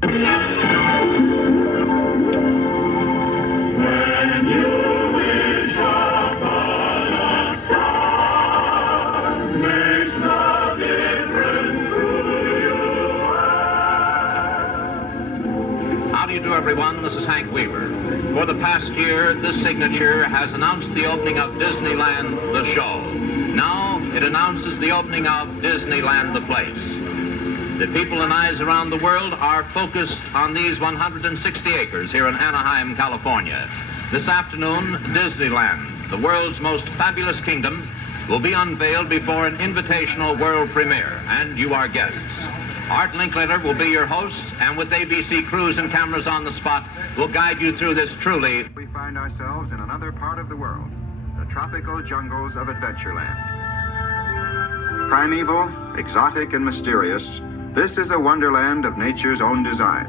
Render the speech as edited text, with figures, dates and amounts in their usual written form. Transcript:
Everyone, this is Hank Weaver. For the past year, this signature has announced the opening of Disneyland, the show. Now, it announces the opening of Disneyland, the place. The people and eyes around the world are focused on these 160 acres here in Anaheim, California. This afternoon, Disneyland, the world's most fabulous kingdom, will be unveiled before an invitational world premiere, and you are guests. Art Linklater will be your host, and with ABC crews and cameras on the spot, will guide you through this truly... We find ourselves in another part of the world, the tropical jungles of Adventureland. Primeval, exotic, and mysterious, this is a wonderland of nature's own design.